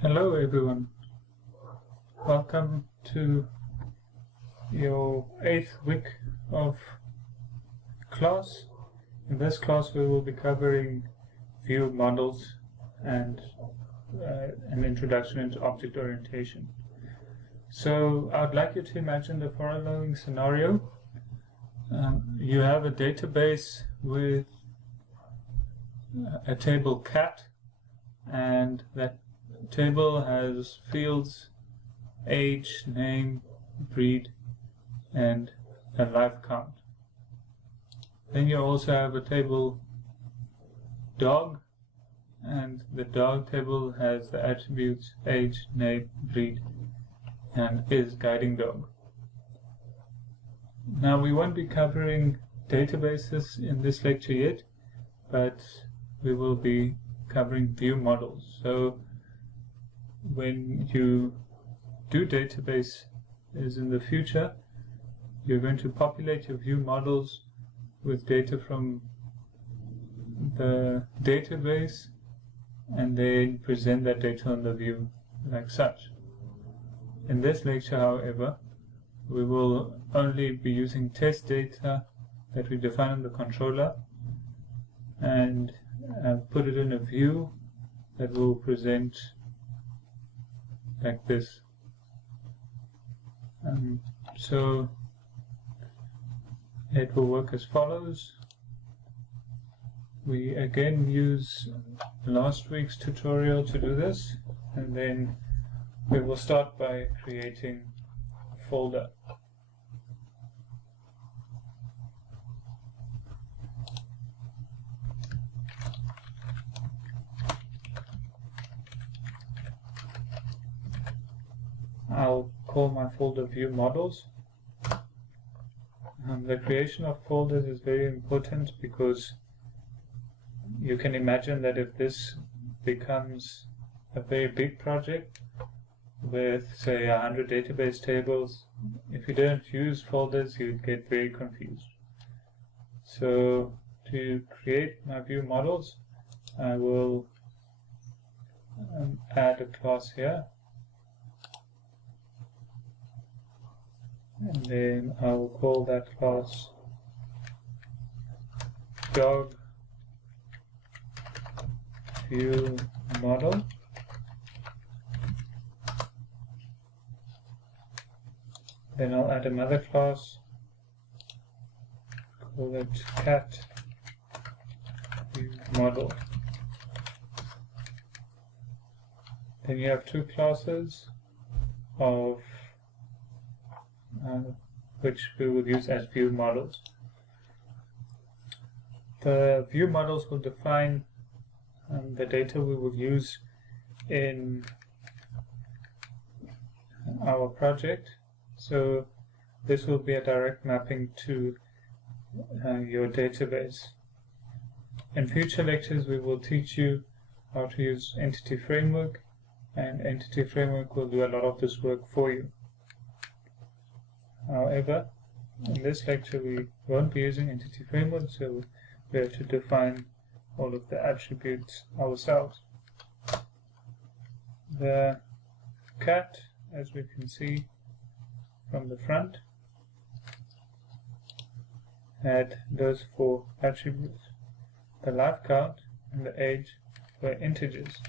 Hello everyone, welcome to your 8th week of class. In this class we will be covering view models and an introduction into object orientation. So I'd like you to imagine the following scenario. You have a database with a table cat, and that table has fields age, name, breed, and a life count. Then you also have a table dog, and the dog table has the attributes age, name, breed, and is guiding dog. Now we won't be covering databases in this lecture yet, but we will be covering view models. So when you do databases in the future, you're going to populate your view models with data from the database and then present that data on the view like such. In this lecture, however, we will only be using test data that we define in the controller and put it in a view that will present like this. So it will work as follows. We again use last week's tutorial to do this, and then we will start by creating a folder. I'll call my folder view models. The creation of folders is very important because you can imagine that if this becomes a very big project with, say, 100 database tables, if you don't use folders, you'd get very confused. So to create my view models, I will add a class here. And then I will call that class dog view model. Then I'll add another class, call it cat view model. Then you have two classes of which we will use as view models. The view models will define the data we will use in our project. So this will be a direct mapping to your database. In future lectures we will teach you how to use Entity Framework, and Entity Framework will do a lot of this work for you. However, in this lecture we won't be using Entity Framework, so we have to define all of the attributes ourselves. The cat, as we can see from the front, had those four attributes. The life count and the age were integers.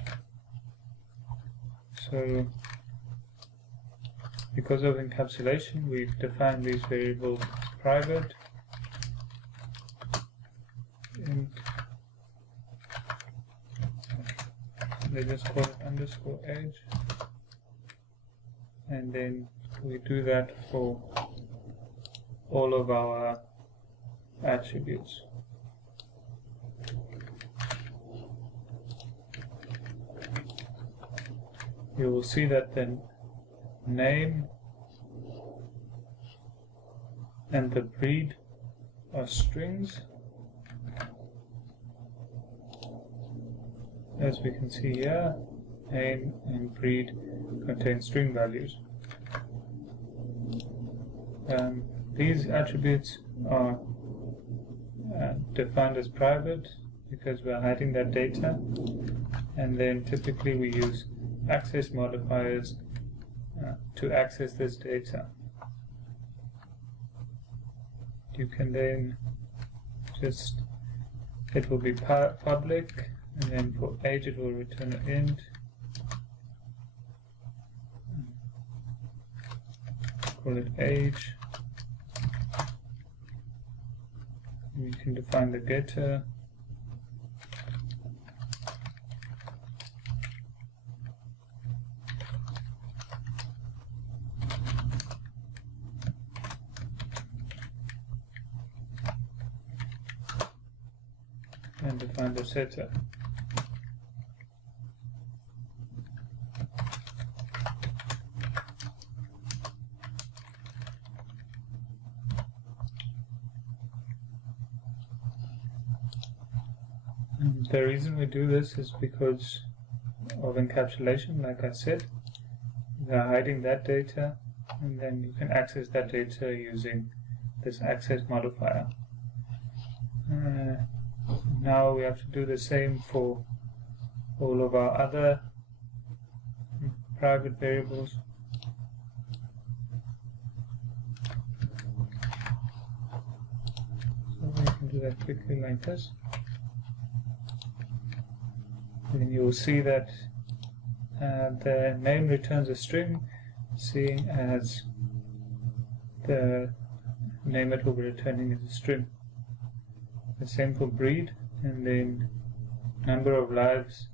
So because of encapsulation, we've defined these variables private, and they just call it underscore age, and then we do that for all of our attributes. You will see that then name and the breed are strings, as we can see here. Name and breed contain string values. These attributes are defined as private because we're hiding that data, and then typically we use access modifiers to access this data. You can then just, it will be public, and then for age it will return an int. Call it age. You can define the getter. And define the setter. And the reason we do this is because of encapsulation, like I said. They're hiding that data, and then you can access that data using this access modifier. Now we have to do the same for all of our other private variables. So we can do that quickly like this. Then you will see that the name returns a string, seeing as the name it will be returning is a string. The same for breed, and then number of lives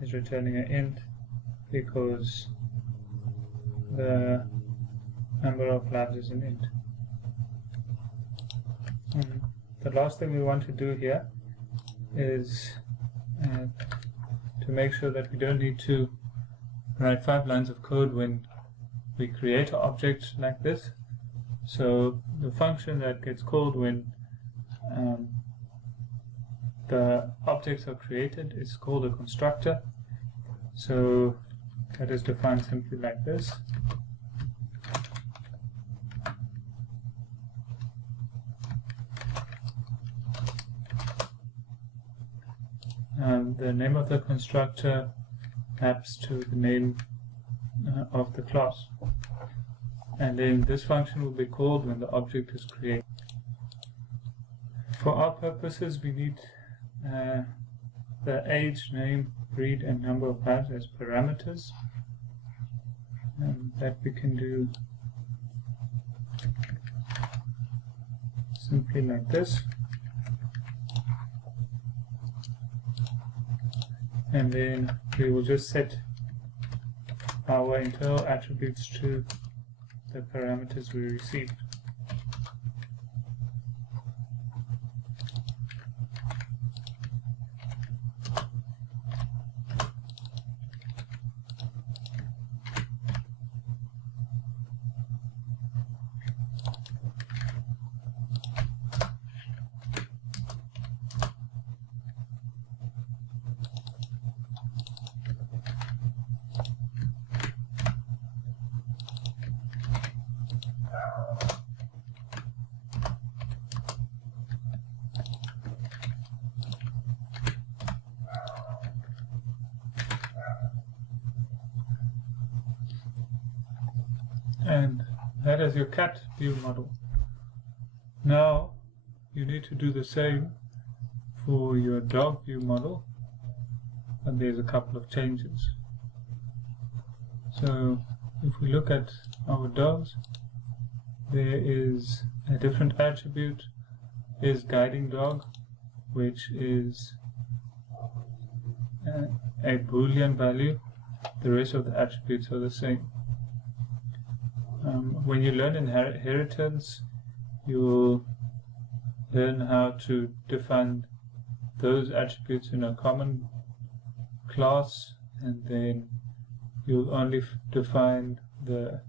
is returning an int because the number of lives is an int. And the last thing we want to do here is to make sure that we don't need to write 5 lines of code when we create an object like this. So the function that gets called when the objects are created is called a constructor. So that is defined simply like this. The name of the constructor maps to the name of the class. And then this function will be called when the object is created. For our purposes, we need the age, name, breed, and number of lives as parameters. And that we can do simply like this. And then we will just set our internal attributes to the parameters we received. And that is your cat view model. Now you need to do the same for your dog view model, and there's a couple of changes. So if we look at our dogs, there is a different attribute, is guiding dog, which is a Boolean value. The rest of the attributes are the same. When you learn inheritance, you'll learn how to define those attributes in a common class, and then you'll only define the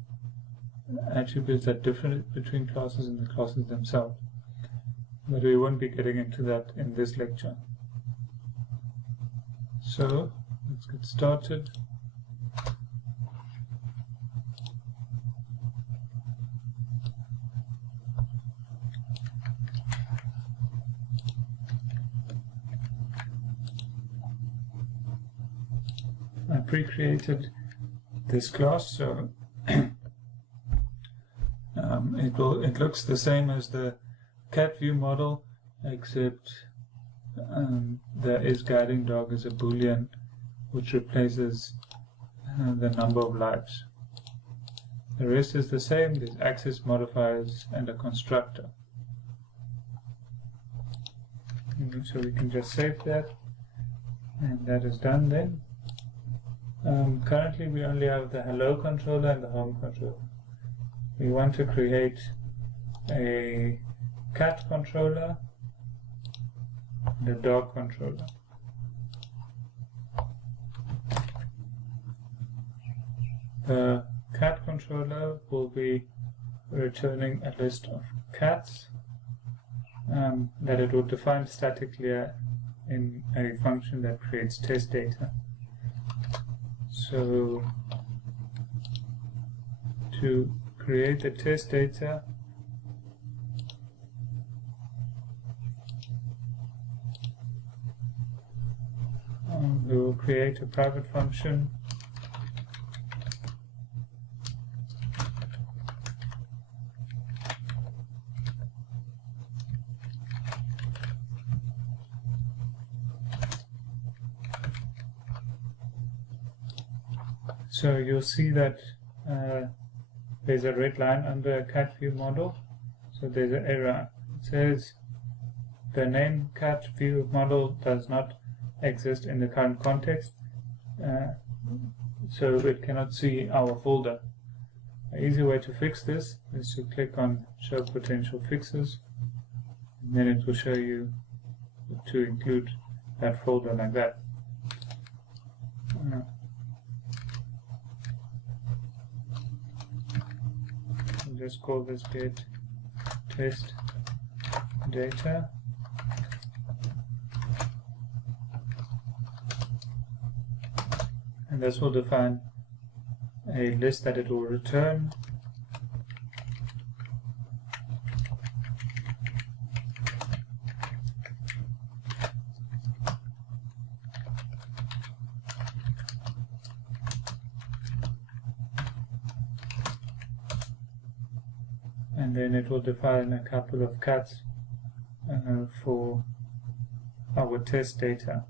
attributes that differ between classes and the classes themselves. But we won't be getting into that in this lecture. So let's get started. I pre-created this class. So it looks the same as the cat view model, except there is guiding dog as a boolean, which replaces the number of lives. The rest is the same. There's access modifiers and a constructor. So we can just save that, and that is done then. Currently we only have the hello controller and the home controller. We want to create a cat controller and a dog controller. The cat controller will be returning a list of cats that it will define statically in a function that creates test data. So to create the test data, we will create a private function So you'll see that there's a red line under a cat view model. So there's an error. It says the name cat view model does not exist in the current context, so it cannot see our folder. An easy way to fix this is to click on show potential fixes, and then it will show you to include that folder like that. Just call this get test data, and this will define a list that it will return. And then it will define a couple of cats for our test data.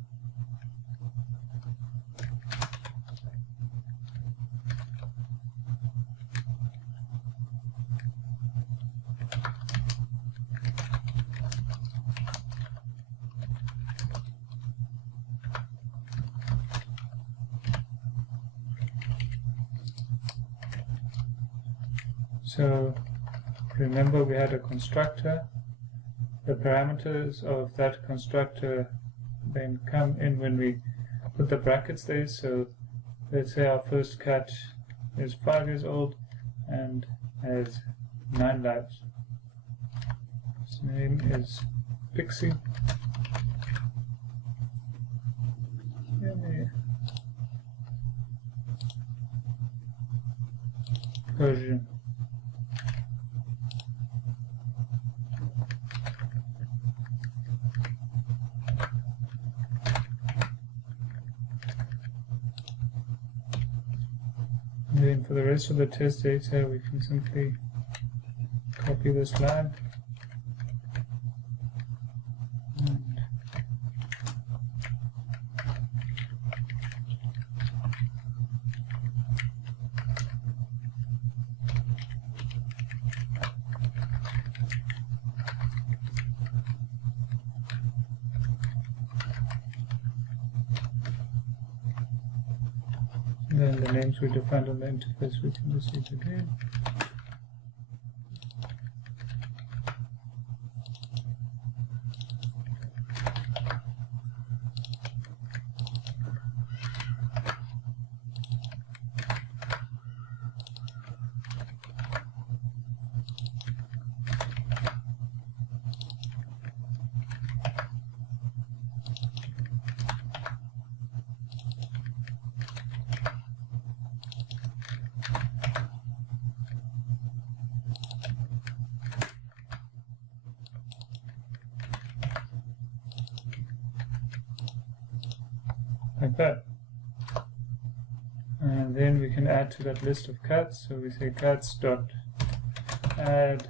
So remember, we had a constructor. The parameters of that constructor then come in when we put the brackets there. So let's say our first cat is 5 years old and has 9 lives. His name is Pixie. Persian. And then for the rest of the test data, we can simply copy this line and then the names we defined on the interface we can just use again. Like that. And then we can add to that list of cats. So we say cats dot add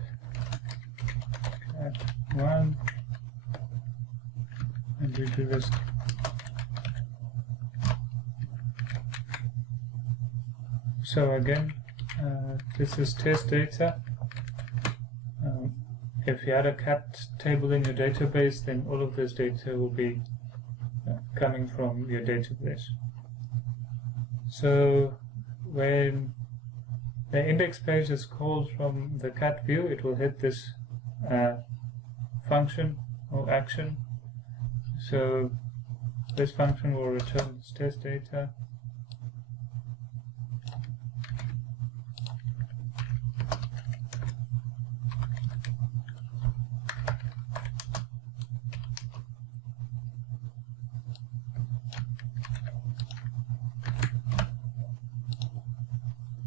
cat 1, and we do this. So again, this is test data. If you had a cat table in your database, then all of this data will be coming from your database. So when the index page is called from the cat view, it will hit this function or action. So this function will return this test data.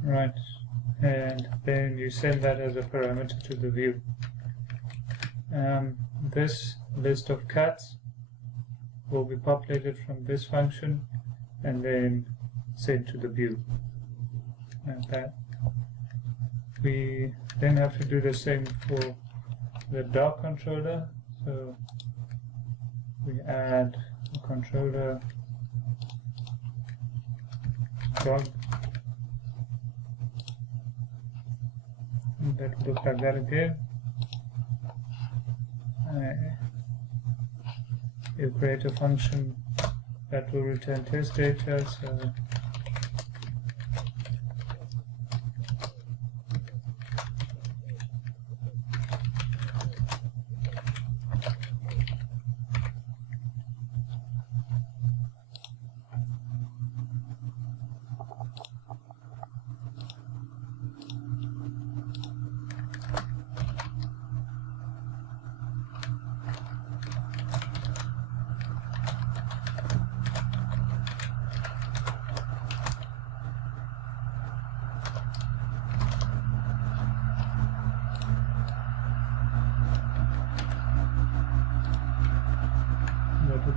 Right, and then you send that as a parameter to the view. This list of cats will be populated from this function and then sent to the view. And that we then have to do the same for the dog controller. So we add a controller dog. That will look like that again. You create a function that will return test data. So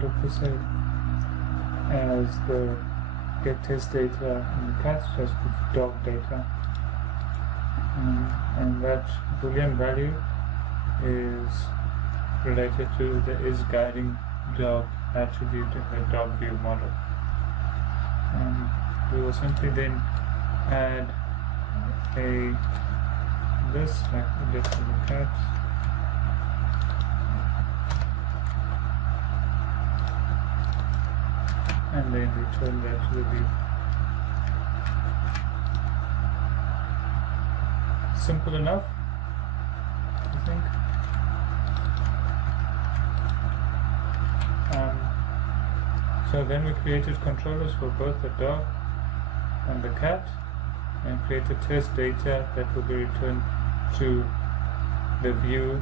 look the same as the get test data in the cats, just with dog data. And that Boolean value is related to the isGuidingDog attribute in the dog view model. And we will simply then add a list like we did for the cats. And then return that to the view. Simple enough, I think. So then we created controllers for both the dog and the cat, and created test data that will be returned to the view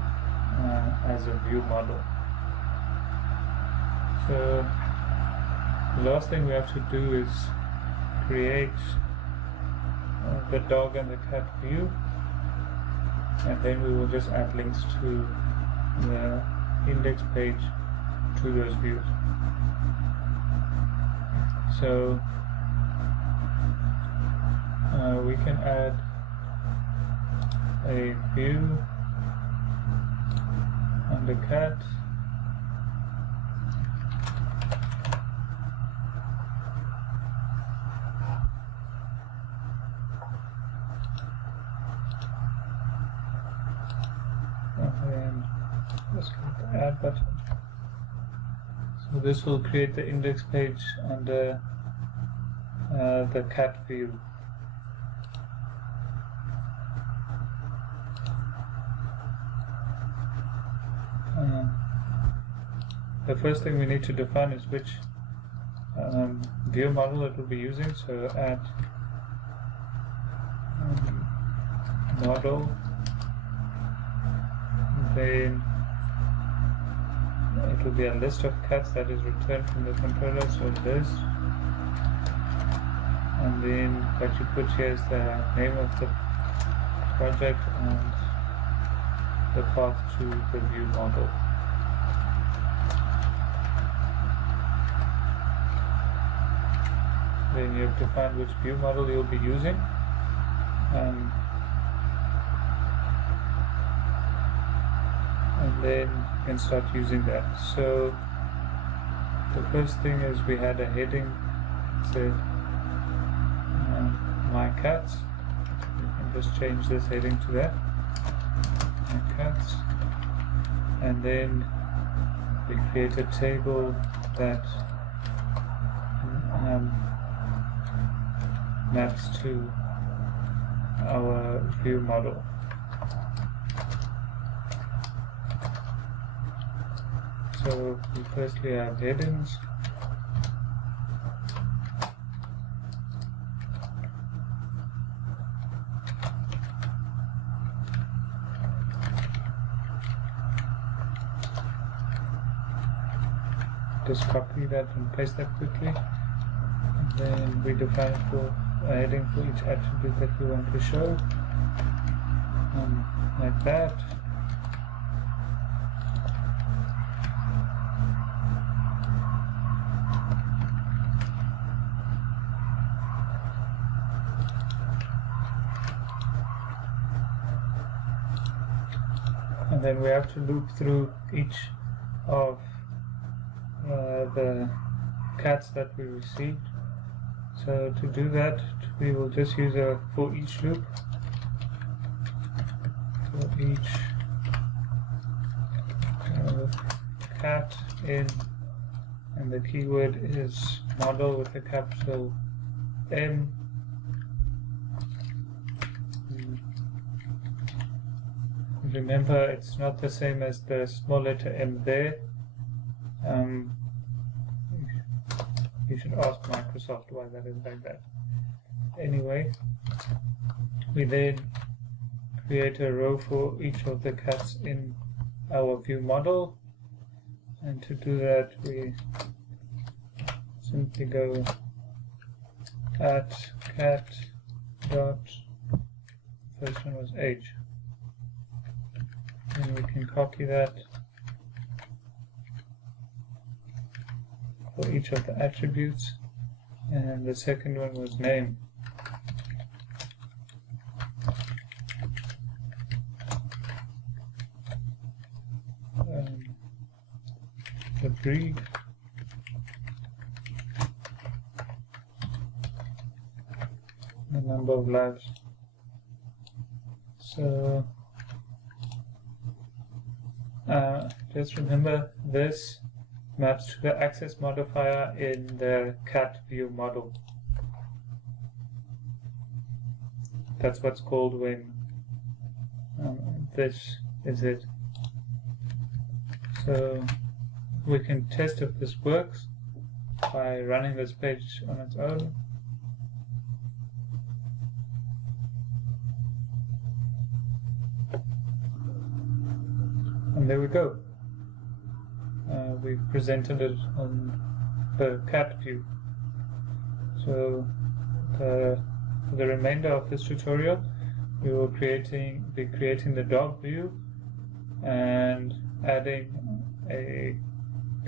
as a view model. So the last thing we have to do is create the dog and the cat view, and then we will just add links to the index page to those views. So we can add a view on the cat. And let's click the add button. So this will create the index page under the cat view. The first thing we need to define is which view model it will be using. So add model, then it will be a list of cats that is returned from the controller, so list, and then what you put here is the name of the project and the path to the view model. then you have to find which view model you'll be using. And then you can start using that. So the first thing is we had a heading that said my cats. You can just change this heading to that, my cats, and then we create a table that maps to our view model. So we firstly have headings, just copy that and paste that quickly, and then we define for a heading for each attribute that we want to show, like that. And then we have to loop through each of the cats that we received. So to do that, we will just use a for each loop. For each cat in, and the keyword is model with a capital M. Remember, it's not the same as the small letter M there. You should ask Microsoft why that is like that. Anyway, we then create a row for each of the cats in our view model, and to do that we simply go at cat dot, first one was age, and we can copy that for each of the attributes, and the second one was name. The breed, the number of lives. So just remember, this maps to the access modifier in the cat view model. That's what's called when this is it. So we can test if this works by running this page on its own. And there we go. We've presented it on the cat view. So for the remainder of this tutorial, we will be creating the dog view and adding a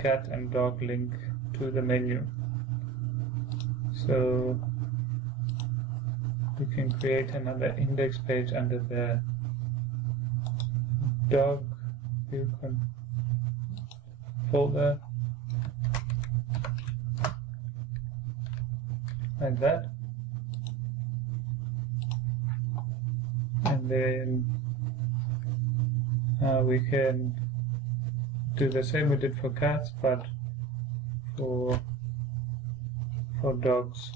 cat and dog link to the menu. So we can create another index page under the dog view folder, like that, and then we can do the same we did for cats, but for dogs.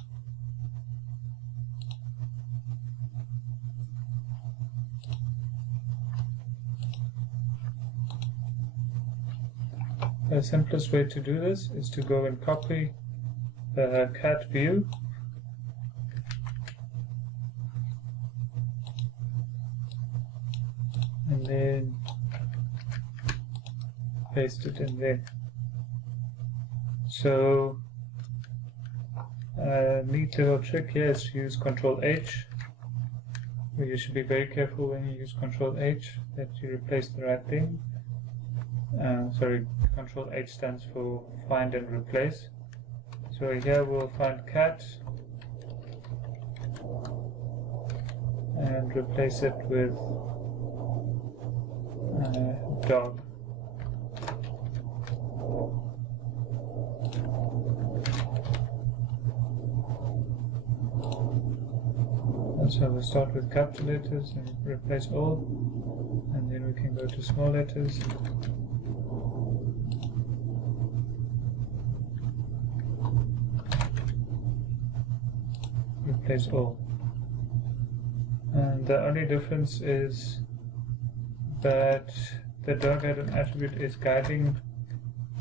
The simplest way to do this is to go and copy the cat view and then paste it in there. So a neat little trick here is to use Control H. You should be very careful when you use Control H that you replace the right thing. Control H stands for find and replace. So here we'll find cat, and replace it with dog. So we'll start with capital letters and replace all, and then we can go to small letters. Replace all. And the only difference is that the dog had an attribute is guiding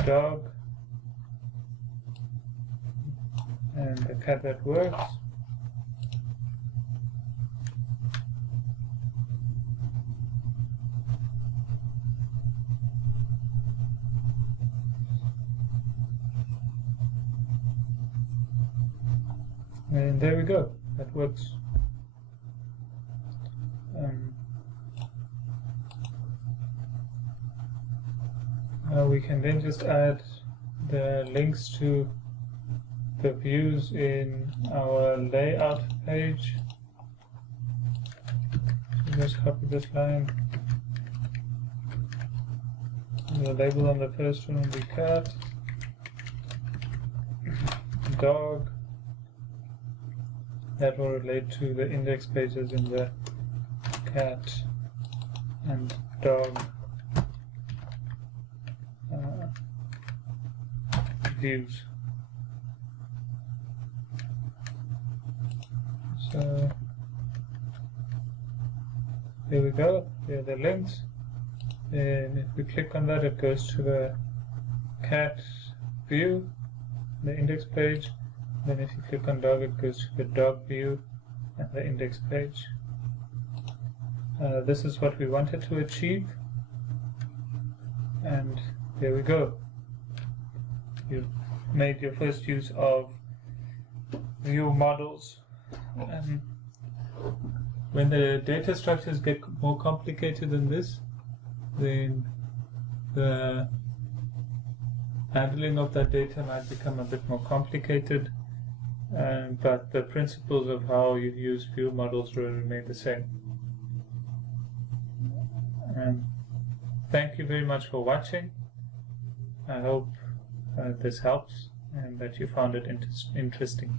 dog, and the cat that works. And there we go, that works. We can then just add the links to the views in our layout page. So just copy this line. The label on the first one will be cat, dog. That will relate to the index pages in the cat and dog views. So there we go, there are the links, and if we click on that it goes to the cat view, the index page. Then if you click on dog it goes to the dog view and the index page. This is what we wanted to achieve, and there we go. You've made your first use of view models. When the data structures get more complicated than this, then the handling of that data might become a bit more complicated, but the principles of how you use view models will remain the same. Thank you very much for watching. I hope this helps and that you found it interesting.